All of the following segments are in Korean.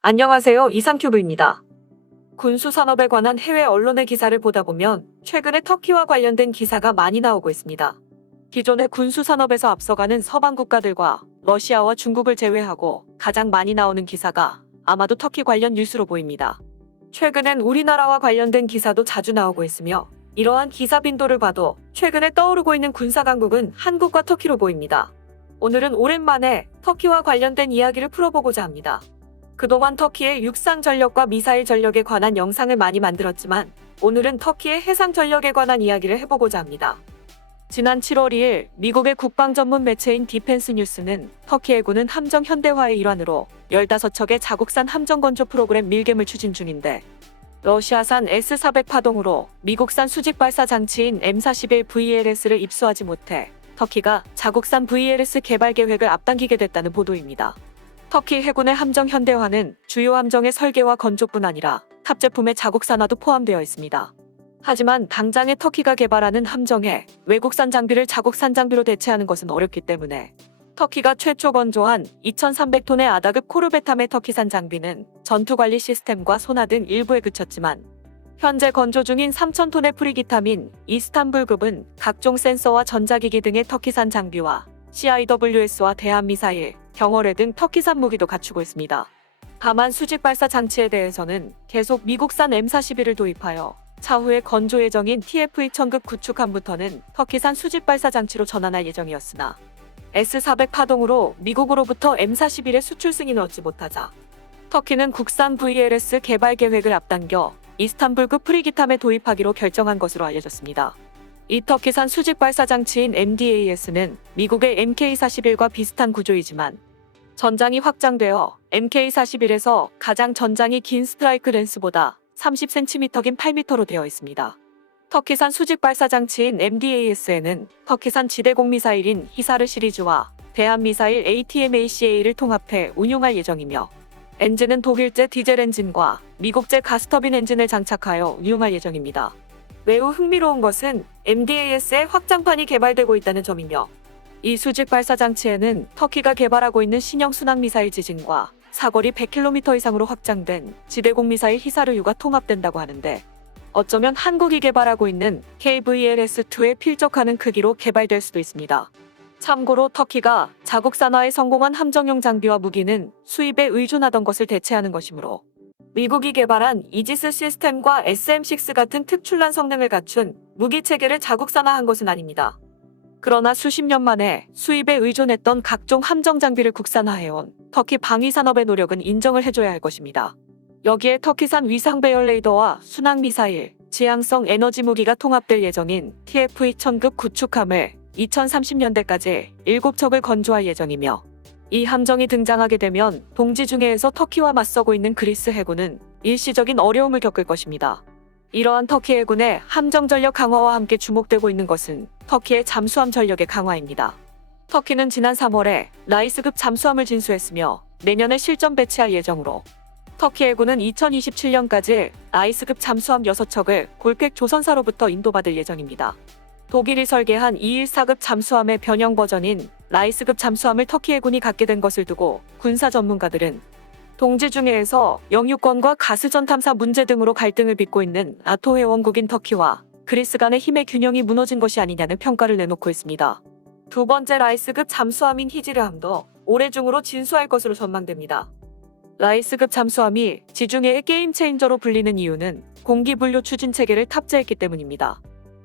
안녕하세요. 이상큐브입니다. 군수 산업에 관한 해외 언론의 기사를 보다 보면 최근에 터키와 관련된 기사가 많이 나오고 있습니다. 기존의 군수 산업에서 앞서가는 서방 국가들과 러시아와 중국을 제외하고 가장 많이 나오는 기사가 아마도 터키 관련 뉴스로 보입니다. 최근엔 우리나라와 관련된 기사도 자주 나오고 있으며 이러한 기사 빈도를 봐도 최근에 떠오르고 있는 군사 강국은 한국과 터키로 보입니다. 오늘은 오랜만에 터키와 관련된 이야기를 풀어보고자 합니다. 그동안 터키의 육상 전력과 미사일 전력에 관한 영상을 많이 만들었지만 오늘은 터키의 해상 전력에 관한 이야기를 해보고자 합니다. 지난 7월 2일 미국의 국방 전문 매체인 디펜스 뉴스는 터키 해군은 함정 현대화의 일환으로 15척의 자국산 함정 건조 프로그램 밀겜을 추진 중인데 러시아산 S-400 파동으로 미국산 수직 발사 장치인 M41VLS를 입수하지 못해 터키가 자국산 VLS 개발 계획을 앞당기게 됐다는 보도입니다. 터키 해군의 함정 현대화는 주요 함정의 설계와 건조뿐 아니라 탑 제품의 자국산화도 포함되어 있습니다. 하지만 당장의 터키가 개발하는 함정에 외국산 장비를 자국산 장비로 대체하는 것은 어렵기 때문에 터키가 최초 건조한 2,300톤의 아다급 코르베탐의 터키산 장비는 전투관리 시스템과 소나 등 일부에 그쳤지만 현재 건조 중인 3,000톤의 프리기타민 이스탄불급은 각종 센서와 전자기기 등의 터키산 장비와 CIWS와 대한미사일, 경어뢰 등 터키산 무기도 갖추고 있습니다. 다만 수직 발사 장치에 대해서는 계속 미국산 M41을 도입하여 차후에 건조 예정인 TF-2000급 구축함부터는 터키산 수직 발사 장치로 전환할 예정이었으나 S-400 파동으로 미국으로부터 M41의 수출 승인을 얻지 못하자 터키는 국산 VLS 개발 계획을 앞당겨 이스탄불급 프리기탐에 도입하기로 결정한 것으로 알려졌습니다. 이 터키산 수직 발사 장치인 MDAS는 미국의 MK41과 비슷한 구조이지만 전장이 확장되어 MK41에서 가장 전장이 긴 스트라이크 렌스보다 30cm 긴 8m로 되어 있습니다. 터키산 수직 발사 장치인 MDAS에는 터키산 지대공 미사일인 히사르 시리즈와 대한 미사일 ATMACA를 통합해 운용할 예정이며 엔진은 독일제 디젤 엔진과 미국제 가스터빈 엔진을 장착하여 운용할 예정입니다. 매우 흥미로운 것은 MDAS의 확장판이 개발되고 있다는 점이며 이 수직 발사 장치에는 터키가 개발하고 있는 신형 순항 미사일 지진과 사거리 100km 이상으로 확장된 지대공 미사일 히사르유가 통합된다고 하는데 어쩌면 한국이 개발하고 있는 KVLS-2에 필적하는 크기로 개발될 수도 있습니다. 참고로 터키가 자국산화에 성공한 함정용 장비와 무기는 수입에 의존하던 것을 대체하는 것이므로 미국이 개발한 이지스 시스템과 SM-6 같은 특출난 성능을 갖춘 무기 체계를 자국산화한 것은 아닙니다. 그러나 수십 년 만에 수입에 의존했던 각종 함정 장비를 국산화해온 터키 방위산업의 노력은 인정을 해줘야 할 것입니다. 여기에 터키산 위상 배열 레이더와 순항 미사일, 지향성 에너지 무기가 통합될 예정인 TF-2000급 구축함을 2030년대까지 7척을 건조할 예정이며 이 함정이 등장하게 되면 동지중해에서 터키와 맞서고 있는 그리스 해군은 일시적인 어려움을 겪을 것입니다. 이러한 터키 해군의 함정 전력 강화와 함께 주목되고 있는 것은 터키의 잠수함 전력의 강화입니다. 터키는 지난 3월에 라이스급 잠수함을 진수했으며 내년에 실전 배치할 예정으로 터키 해군은 2027년까지 라이스급 잠수함 6척을 골택 조선사로부터 인도받을 예정입니다. 독일이 설계한 214급 잠수함의 변형 버전인 라이스급 잠수함을 터키 해군이 갖게 된 것을 두고 군사 전문가들은 동지중해에서 영유권과 가스전 탐사 문제 등으로 갈등을 빚고 있는 나토 회원국인 터키와 그리스 간의 힘의 균형이 무너진 것이 아니냐는 평가를 내놓고 있습니다. 두 번째 라이스급 잠수함인 히지르함도 올해 중으로 진수할 것으로 전망됩니다. 라이스급 잠수함이 지중해의 게임 체인저로 불리는 이유는 공기 분류 추진 체계를 탑재했기 때문입니다.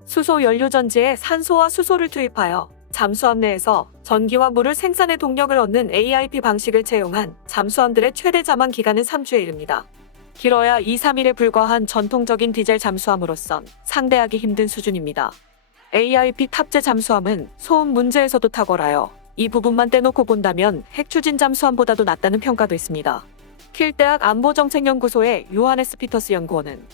수소 연료 전지에 산소와 수소를 투입하여 잠수함 내에서 전기와 물을 생산해 동력을 얻는 AIP 방식을 채용한 잠수함들의 최대 잠안 기간은 3주에 이릅니다. 길어야 2-3일에 불과한 전통적인 디젤 잠수함으로선 상대하기 힘든 수준입니다. AIP 탑재 잠수함은 소음 문제에서도 탁월하여 이 부분만 떼놓고 본다면 핵추진 잠수함보다도 낫다는 평가도 있습니다. 킬대학 안보정책연구소의 요하네스 피터스 연구원은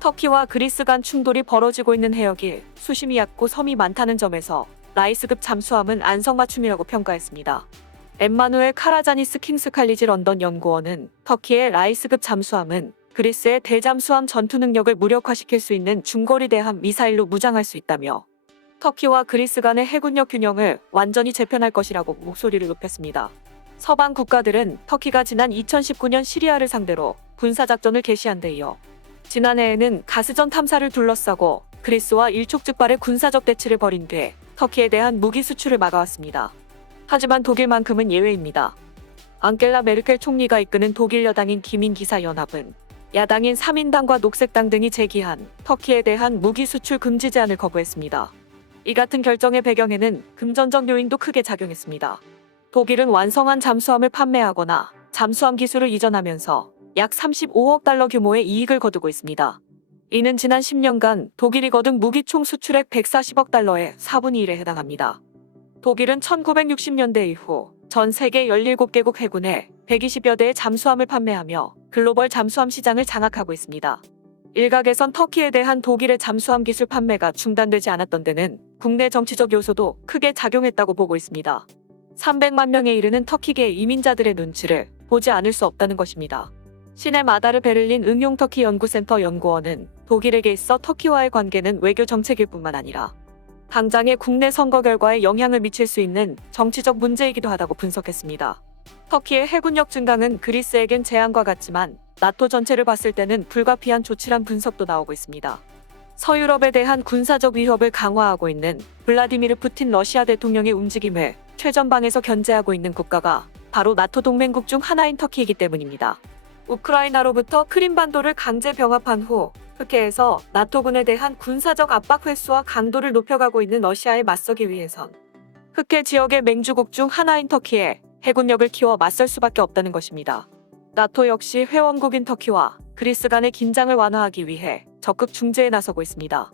터키와 그리스 간 충돌이 벌어지고 있는 해역이 수심이 얕고 섬이 많다는 점에서 라이스급 잠수함은 안성맞춤이라고 평가했습니다. 엠마누엘 카라자니스 킹스 칼리지 런던 연구원은 터키의 라이스급 잠수함은 그리스의 대잠수함 전투 능력을 무력화시킬 수 있는 중거리 대함 미사일로 무장할 수 있다며 터키와 그리스 간의 해군력 균형을 완전히 재편할 것이라고 목소리를 높였습니다. 서방 국가들은 터키가 지난 2019년 시리아를 상대로 군사작전을 개시한 데 이어 지난해에는 가스전 탐사를 둘러싸고 그리스와 일촉즉발의 군사적 대치를 벌인 뒤 터키에 대한 무기 수출을 막아왔습니다. 하지만 독일만큼은 예외입니다. 앙겔라 메르켈 총리가 이끄는 독일 여당인 기민기사연합은 야당인 3인당과 녹색당 등이 제기한 터키에 대한 무기 수출 금지 제안을 거부했습니다. 이 같은 결정의 배경에는 금전적 요인도 크게 작용했습니다. 독일은 완성한 잠수함을 판매하거나 잠수함 기술을 이전하면서 약 35억 달러 규모의 이익을 거두고 있습니다. 이는 지난 10년간 독일이 거둔 무기 총 수출액 140억 달러의 4분의 1에 해당합니다. 독일은 1960년대 이후 전 세계 17개국 해군에 120여 대의 잠수함을 판매하며 글로벌 잠수함 시장을 장악하고 있습니다. 일각에선 터키에 대한 독일의 잠수함 기술 판매가 중단되지 않았던 데는 국내 정치적 요소도 크게 작용했다고 보고 있습니다. 300만 명에 이르는 터키계 이민자들의 눈치를 보지 않을 수 없다는 것입니다. 시내 마다르 베를린 응용 터키 연구센터 연구원은 독일에게 있어 터키와의 관계는 외교 정책일 뿐만 아니라 당장의 국내 선거 결과에 영향을 미칠 수 있는 정치적 문제이기도 하다고 분석했습니다. 터키의 해군력 증강은 그리스에겐 재앙과 같지만 나토 전체를 봤을 때는 불가피한 조치란 분석도 나오고 있습니다. 서유럽에 대한 군사적 위협을 강화하고 있는 블라디미르 푸틴 러시아 대통령의 움직임을 최전방에서 견제하고 있는 국가가 바로 나토 동맹국 중 하나인 터키이기 때문입니다. 우크라이나로부터 크림반도를 강제 병합한 후 흑해에서 나토군에 대한 군사적 압박 횟수와 강도를 높여가고 있는 러시아에 맞서기 위해선 흑해 지역의 맹주국 중 하나인 터키에 해군력을 키워 맞설 수밖에 없다는 것입니다. 나토 역시 회원국인 터키와 그리스 간의 긴장을 완화하기 위해 적극 중재에 나서고 있습니다.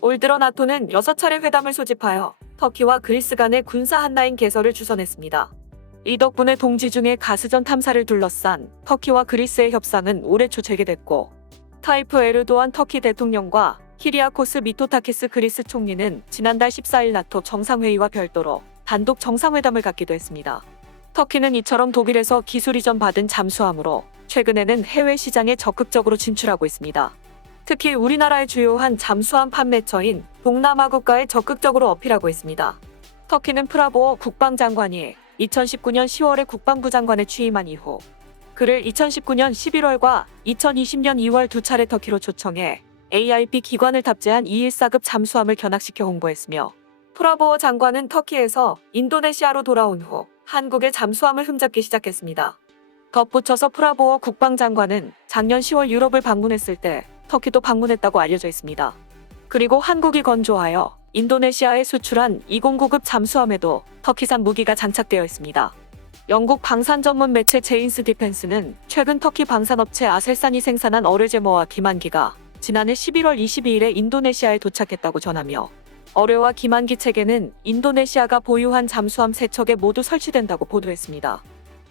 올 들어 나토는 6차례 회담을 소집하여 터키와 그리스 간의 군사 한라인 개설을 주선했습니다. 이 덕분에 동지 중에 가스전 탐사를 둘러싼 터키와 그리스의 협상은 올해 초 재개됐고 타이프 에르도안 터키 대통령과 키리아코스 미토타키스 그리스 총리는 지난달 14일 나토 정상회의와 별도로 단독 정상회담을 갖기도 했습니다. 터키는 이처럼 독일에서 기술 이전 받은 잠수함으로 최근에는 해외 시장에 적극적으로 진출하고 있습니다. 특히 우리나라의 주요한 잠수함 판매처인 동남아 국가에 적극적으로 어필하고 있습니다. 터키는 프라보어 국방장관이 2019년 10월에 국방부 장관에 취임한 이후 그를 2019년 11월과 2020년 2월 두 차례 터키로 초청해 AIP 기관을 탑재한 214급 잠수함을 견학시켜 홍보했으며 프라보어 장관은 터키에서 인도네시아로 돌아온 후 한국의 잠수함을 흠잡기 시작했습니다. 덧붙여서 프라보어 국방장관은 작년 10월 유럽을 방문했을 때 터키도 방문했다고 알려져 있습니다. 그리고 한국이 건조하여 인도네시아에 수출한 209급 잠수함에도 터키산 무기가 장착되어 있습니다. 영국 방산 전문 매체 제인스 디펜스는 최근 터키 방산업체 아셀산이 생산한 어뢰제모와 기만기가 지난해 11월 22일에 인도네시아에 도착했다고 전하며 어뢰와 기만기 체계는 인도네시아가 보유한 잠수함 3척에 모두 설치된다고 보도했습니다.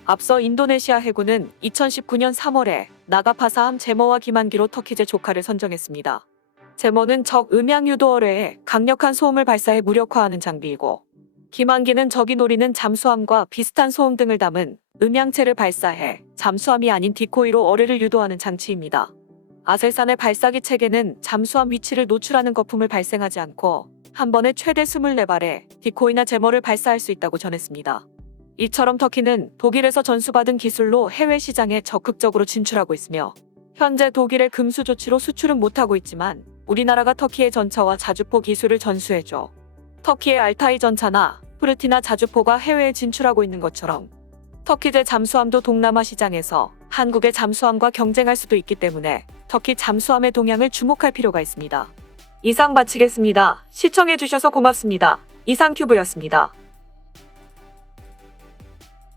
앞서 인도네시아 해군은 2019년 3월에 나가파사함 제모와 기만기로 터키제 조카를 선정했습니다. 제모는 적 음향 유도 어뢰에 강력한 소음을 발사해 무력화하는 장비이고 기만기는 적이 노리는 잠수함과 비슷한 소음 등을 담은 음향체를 발사해 잠수함이 아닌 디코이로 어뢰를 유도하는 장치입니다. 아셀산의 발사기 체계는 잠수함 위치를 노출하는 거품을 발생하지 않고 한 번에 최대 24발의 디코이나 제모를 발사할 수 있다고 전했습니다. 이처럼 터키는 독일에서 전수받은 기술로 해외 시장에 적극적으로 진출하고 있으며 현재 독일의 금수 조치로 수출은 못하고 있지만 우리나라가 터키의 전차와 자주포 기술을 전수해줘 터키의 알타이 전차나 프르티나 자주포가 해외에 진출하고 있는 것처럼 터키제 잠수함도 동남아 시장에서 한국의 잠수함과 경쟁할 수도 있기 때문에 터키 잠수함의 동향을 주목할 필요가 있습니다. 이상 마치겠습니다. 시청해주셔서 고맙습니다. 이상튜브였습니다.